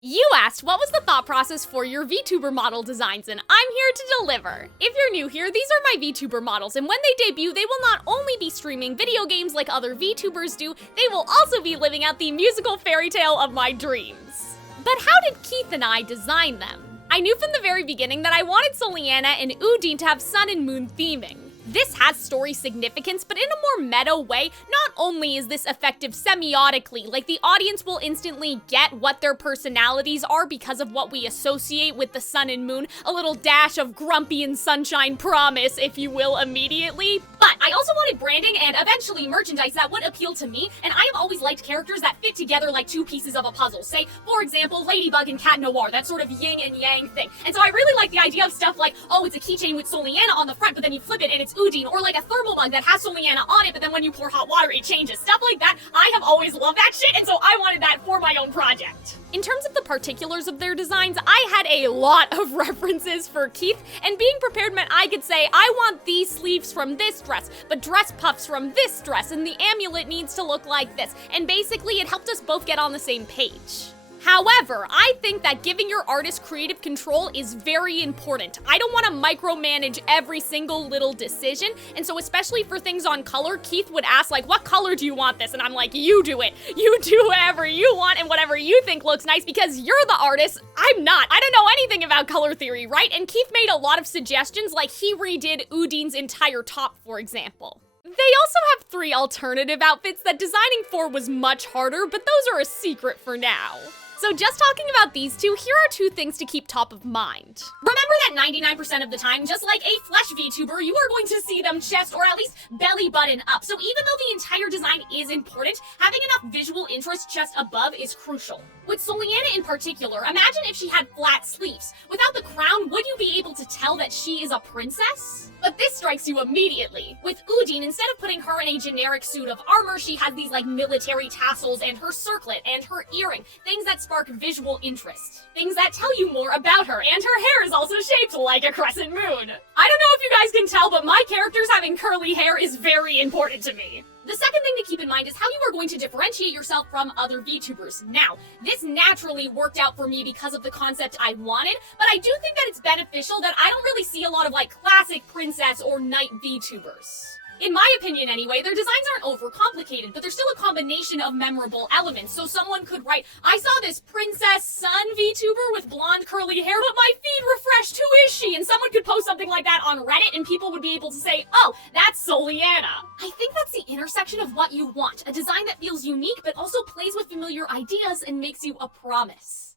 You asked what was the thought process for your VTuber model designs, and I'm here to deliver. If you're new here, these are my VTuber models, and when they debut, they will not only be streaming video games like other VTubers do, they will also be living out the musical fairy tale of my dreams. But how did Keith and I design them? I knew from the very beginning that I wanted Soliana and Odyne to have sun and moon theming. This has story significance, but in a more meta way. Not only is this effective semiotically, like the audience will instantly get what their personalities are because of what we associate with the sun and moon, a little dash of grumpy and sunshine promise, if you will, immediately. But I also wanted branding and eventually merchandise that would appeal to me, and I have always liked characters that fit together like two pieces of a puzzle. Say, for example, Ladybug and Cat Noir, that sort of yin and yang thing. And so I really like the idea of stuff like, oh, it's a keychain with Soliana on the front, but then you flip it and it's Odyne, or like a thermal mug that has Soliana on it, but then when you pour hot water, it changes. Stuff like that. I have always loved that shit, and so I wanted that for my own project. In terms of the particulars of their designs, I had a lot of references for Keith, and being prepared meant I could say, I want these sleeves from this dress, but dress puffs from this dress, and the amulet needs to look like this. And basically, it helped us both get on the same page. However, I think that giving your artist creative control is very important. I don't want to micromanage every single little decision, and so especially for things on color, Keith would ask like, what color do you want this? And I'm like, you do it. You do whatever you want and whatever you think looks nice because you're the artist. I'm not. I don't know anything about color theory, right? And Keith made a lot of suggestions, like he redid Odyne's entire top, for example. They also have 3 alternative outfits that designing for was much harder, but those are a secret for now. So just talking about these two, here are 2 things to keep top of mind. Remember that 99% of the time, just like a flesh VTuber, you are going to see them chest or at least belly button up. So even though the entire design is important, having enough visual interest chest above is crucial. With Soliana in particular, imagine if she had flat sleeves. Without the crown, would you be able to tell that she is a princess? But this strikes you immediately. With Odyne, instead of putting her in a generic suit of armor, she has these like military tassels and her circlet and her earring, things that spark visual interest. Things that tell you more about her, and her hair is also shaped like a crescent moon. I don't know if you guys can tell, but my characters having curly hair is very important to me. The second thing to keep in mind is how you are going to differentiate yourself from other VTubers. Now, this naturally worked out for me because of the concept I wanted, but I do think that it's beneficial that I don't really see a lot of like classic princess or knight VTubers. In my opinion anyway, their designs aren't overcomplicated, but they're still a combination of memorable elements. So someone could write, I saw this princess sun VTuber with blonde curly hair, but my feed refreshed, who is she? And someone could post something like that on Reddit and people would be able to say, oh, that's Soliana. I think that's the intersection of what you want, a design that feels unique but also plays with familiar ideas and makes you a promise.